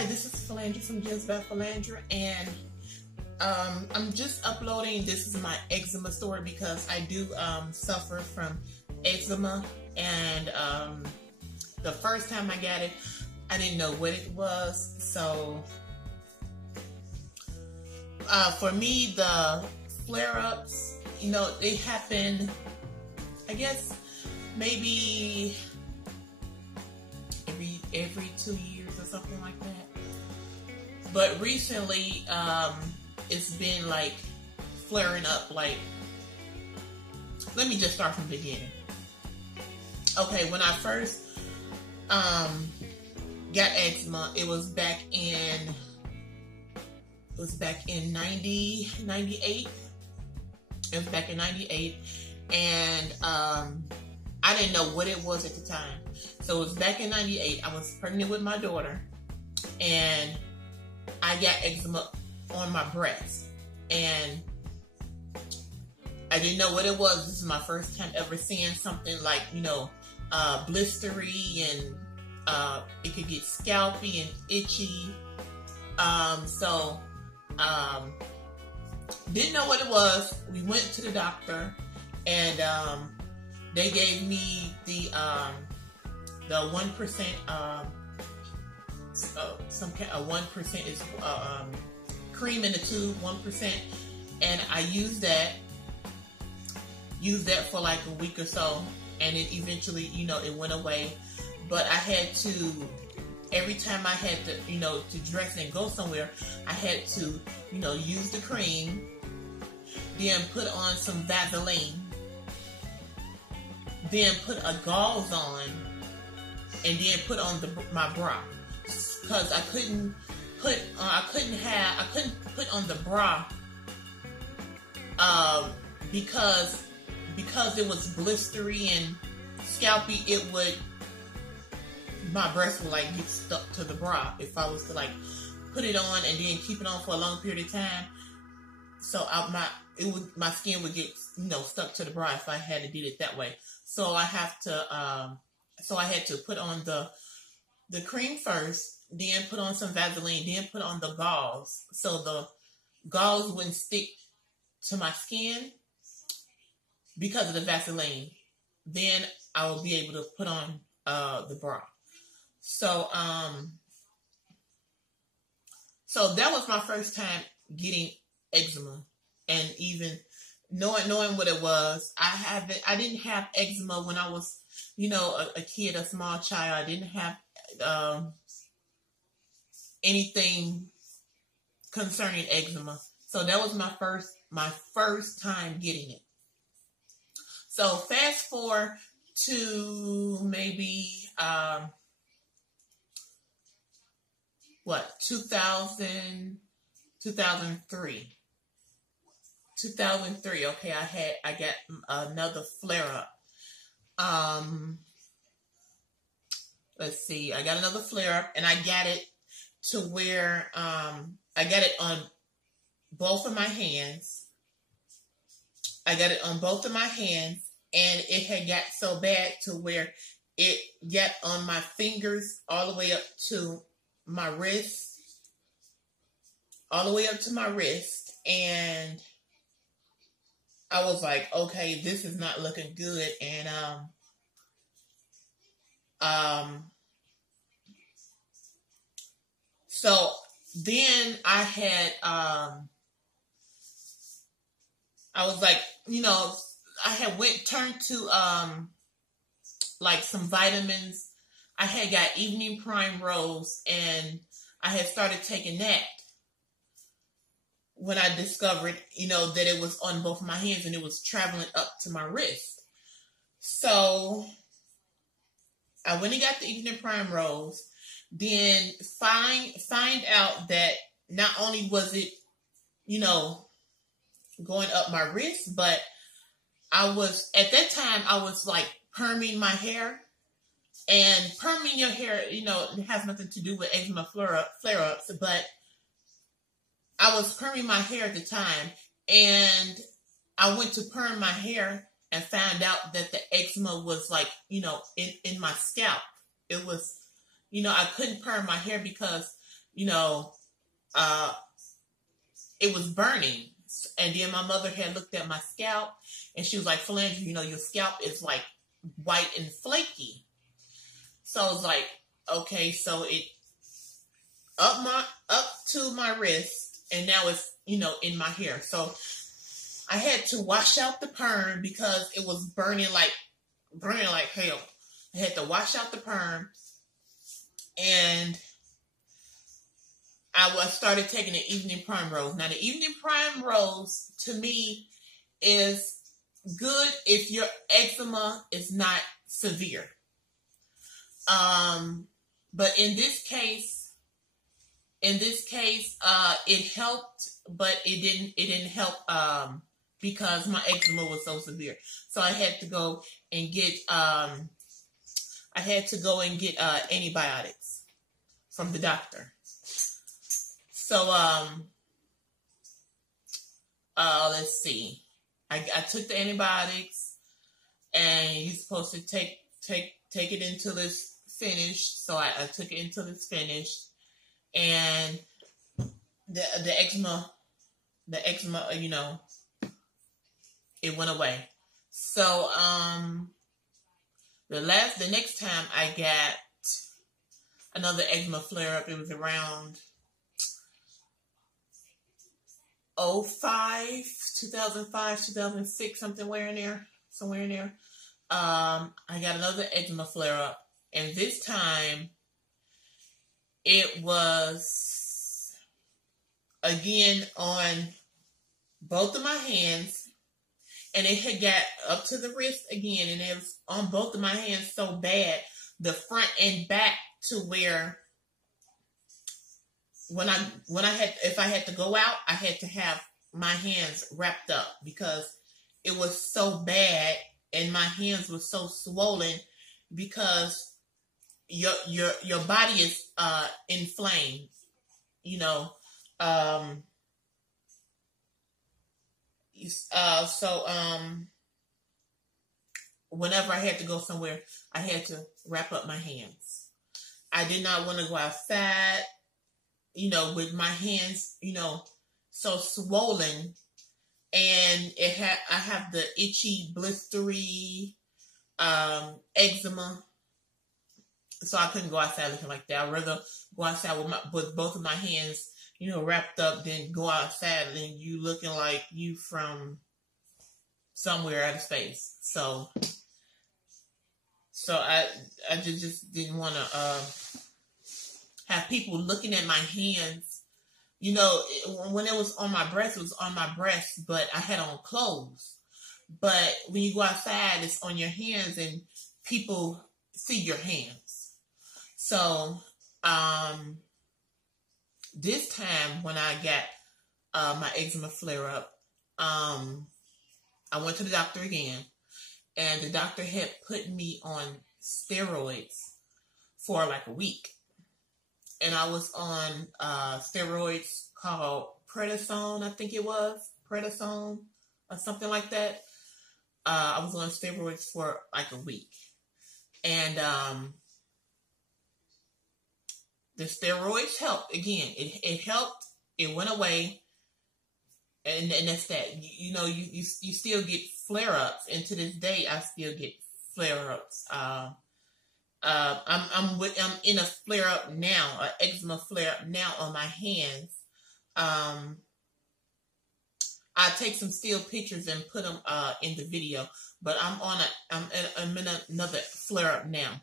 Hi, this is Falandra from Gemz by Falandra, and I'm just uploading. This is my eczema story because I do suffer from eczema, and the first time I got it, I didn't know what it was. So for me, the flare-ups, they happen, I guess, maybe every 2 years or something like that. But recently, it's been like flaring up. Like, let me just start from the beginning. Okay, when I first got eczema, it was back in 98. It was back in 98, and I didn't know what it was at the time. So it was back in 98. I was pregnant with my daughter, and I got eczema on my breast, and I didn't know what it was. This is my first time ever seeing something like, blistery, and it could get scalpy and itchy. Didn't know what it was. We went to the doctor, and they gave me the 1%, some kind of 1% is cream in the tube, 1%, and I used that for like a week or so, and it eventually, it went away. But I had to, every time I had to, to dress and go somewhere, I had to, use the cream, then put on some Vaseline, then put a gauze on, and then put on my bra, because I couldn't put on the bra because it was blistery and scalpy. My breast would like get stuck to the bra if I was to like put it on and then keep it on for a long period of time. So my skin would get stuck to the bra if I had to do it that way. So I had to put on the cream first, then put on some Vaseline, then put on the gauze, so the gauze wouldn't stick to my skin because of the Vaseline. Then I will be able to put on the bra. So that was my first time getting eczema, and even knowing what it was. I didn't have eczema when I was, a kid, a small child. I didn't have anything concerning eczema. So that was my first time getting it. So fast forward to maybe 2003. 2003. Okay, I got another flare up. Let's see. I got another flare up, and I got it to where I got it on both of my hands. I got it on both of my hands, and it had got so bad to where it got on my fingers all the way up to my wrist, and I was like, okay, this is not looking good. And so then I had I was like, I had turned to like some vitamins. I had got evening prime rose, and I had started taking that when I discovered, that it was on both of my hands and it was traveling up to my wrist. So I went and got the evening prime rose, then find out that not only was it, going up my wrist, but at that time I was like perming my hair. And perming your hair, it has nothing to do with eczema flare-ups, but I was perming my hair at the time, and I went to perm my hair and found out that the eczema was like, in my scalp. It was, I couldn't perm my hair because you know, it was burning. And then my mother had looked at my scalp and she was like, Falandra, you know, your scalp is like white and flaky. So I was like, okay, so it up to my wrist, and now it's, you know, in my hair. So I had to wash out the perm because it was burning like hell. I had to wash out the perm, and I started taking the evening primrose. Now, the evening primrose to me is good if your eczema is not severe. But in this case, it helped, but it didn't help, because my eczema was so severe. So I had to go and get, antibiotics from the doctor. So, let's see. I took the antibiotics, and you're supposed to take it until it's finished. So I took it until it's finished, and the eczema, you know, it went away. So, the next time I got another eczema flare up, it was around 2005, 2006, somewhere in there. I got another eczema flare up, and this time it was again on both of my hands, and it had got up to the wrist again, and it was on both of my hands so bad, the front and back, to where if I had to go out, I had to have my hands wrapped up because it was so bad, and my hands were so swollen because your body is inflamed, you know. Whenever I had to go somewhere, I had to wrap up my hands. I did not want to go outside, you know, with my hands, you know, so swollen, and I have the itchy, blistery, eczema, so I couldn't go outside looking like that. I'd rather go outside with both of my hands, you know, wrapped up, than go outside and you looking like you from somewhere out of space. So I just didn't want to have people looking at my hands. You know, when it was on my breast, it was on my breast, but I had on clothes. But when you go outside, it's on your hands, and people see your hands. So, this time when I got my eczema flare up, I went to the doctor again, and the doctor had put me on steroids for like a week. And I was on steroids called prednisone, I think it was. Prednisone or something like that. I was on steroids for like a week. And the steroids helped. Again, it helped. It went away. And that's that. You know, you still get flare-ups. And to this day, I still get flare-ups. I'm in a flare up now, an eczema flare up now on my hands. I take some still pictures and put them in the video, but I'm in another flare up now.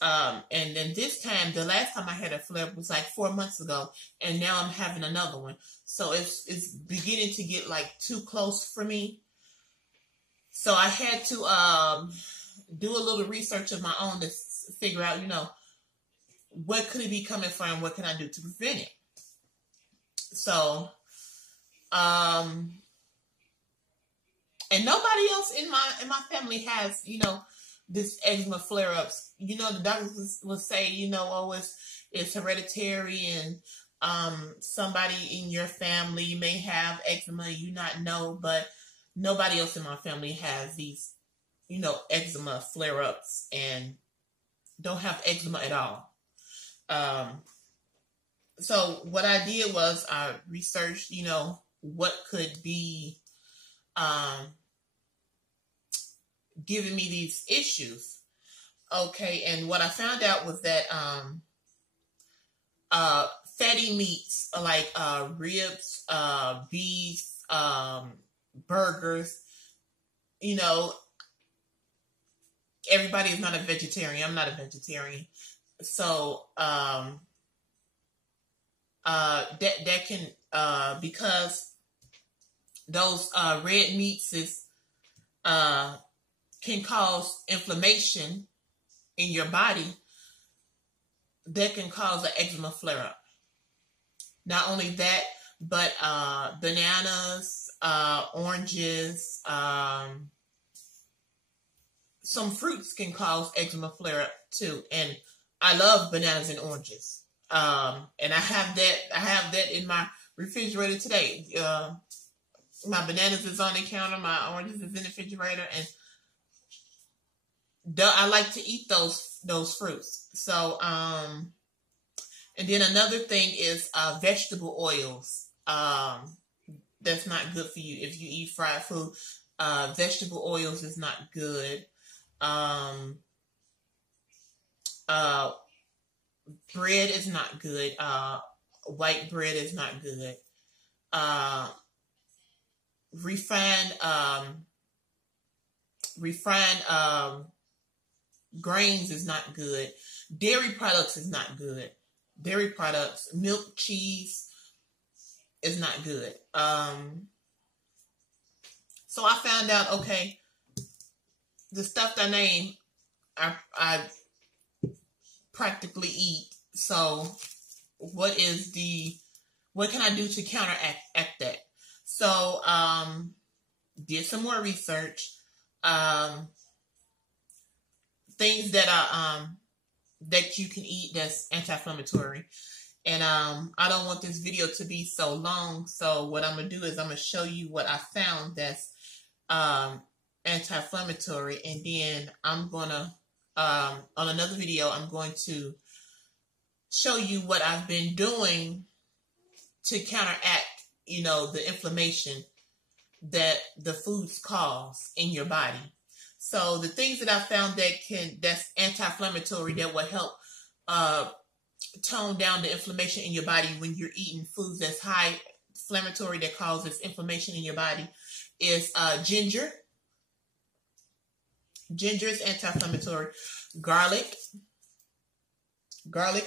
And then this time, the last time I had a flare up was like 4 months ago, and now I'm having another one. So it's beginning to get like too close for me. So I had to do a little research of my own to figure out, you know, what could it be coming from? What can I do to prevent it? So, and nobody else in my family has, you know, this eczema flare ups. You know, the doctors will say, you know, oh, it's hereditary, and somebody in your family may have eczema, you not know, but nobody else in my family has these, you know, eczema flare ups, and don't have eczema at all. So what I did was I researched, what could be giving me these issues. Okay, and what I found out was that fatty meats like ribs, beef, burgers, everybody is not a vegetarian. I'm not a vegetarian. So that can because those red meats is can cause inflammation in your body that can cause an eczema flare up. Not only that, but bananas, oranges, some fruits can cause eczema flare up too. And I love bananas and oranges. And I have that in my refrigerator today. My bananas is on the counter, my oranges is in the refrigerator, and I like to eat those fruits. So, and then another thing is vegetable oils. That's not good for you if you eat fried food. Vegetable oils is not good. Bread is not good. White bread is not good. Refined grains is not good. Dairy products is not good. Dairy products, milk, cheese is not good. So I found out, okay, the stuff that I named, I practically eat. So what can I do to counteract that? So did some more research. Things that are that you can eat that's anti-inflammatory. And I don't want this video to be so long. So what I'm gonna do is I'm gonna show you what I found that's anti-inflammatory, and then I'm gonna on another video I'm going to show you what I've been doing to counteract, the inflammation that the foods cause in your body. So the things that I found that's anti-inflammatory that will help tone down the inflammation in your body when you're eating foods that's high inflammatory that causes inflammation in your body is ginger. Ginger is anti-inflammatory. Garlic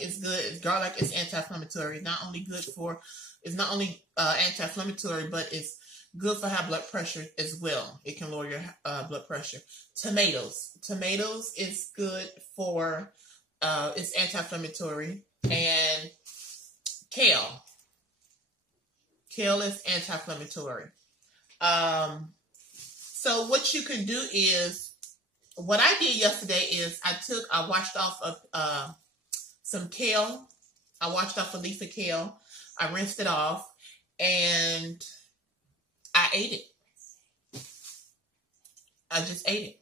is good. Garlic is anti-inflammatory. It's not only anti-inflammatory, but it's good for high blood pressure as well. It can lower your blood pressure. Tomatoes is good for, it's anti-inflammatory. And kale is anti-inflammatory. So what you can do is, what I did yesterday is I washed off some kale. I washed off a leaf of kale. I rinsed it off and I ate it. I just ate it.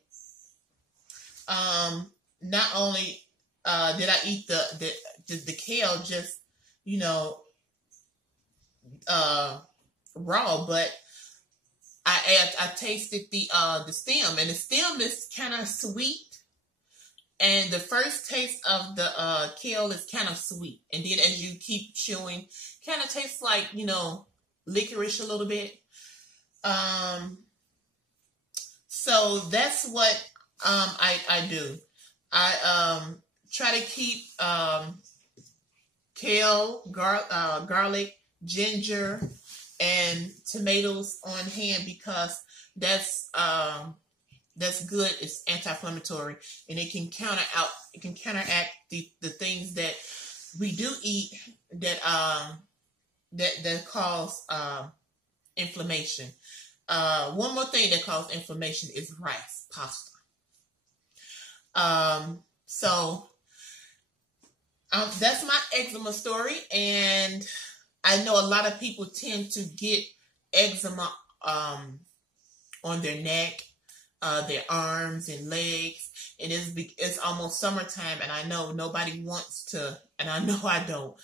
Not only did I eat the kale just, raw, but I tasted the stem, and the stem is kind of sweet. And the first taste of the kale is kind of sweet. And then as you keep chewing, kind of tastes like, licorice a little bit. So that's what I do. I try to keep kale, garlic, ginger, and tomatoes on hand because that's good. It's anti-inflammatory, and it can counteract the things that we do eat that cause inflammation. One more thing that causes inflammation is rice, pasta. So that's my eczema story, and I know a lot of people tend to get eczema on their neck, their arms and legs, and it's almost summertime, and I know nobody wants to, and I know I don't.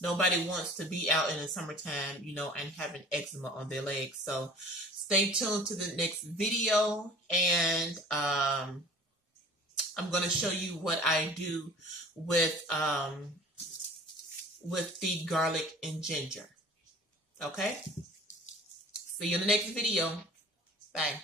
Nobody wants to be out in the summertime, you know, and having eczema on their legs. So stay tuned to the next video, and I'm going to show you what I do with the garlic and ginger. Okay? See you in the next video. Bye.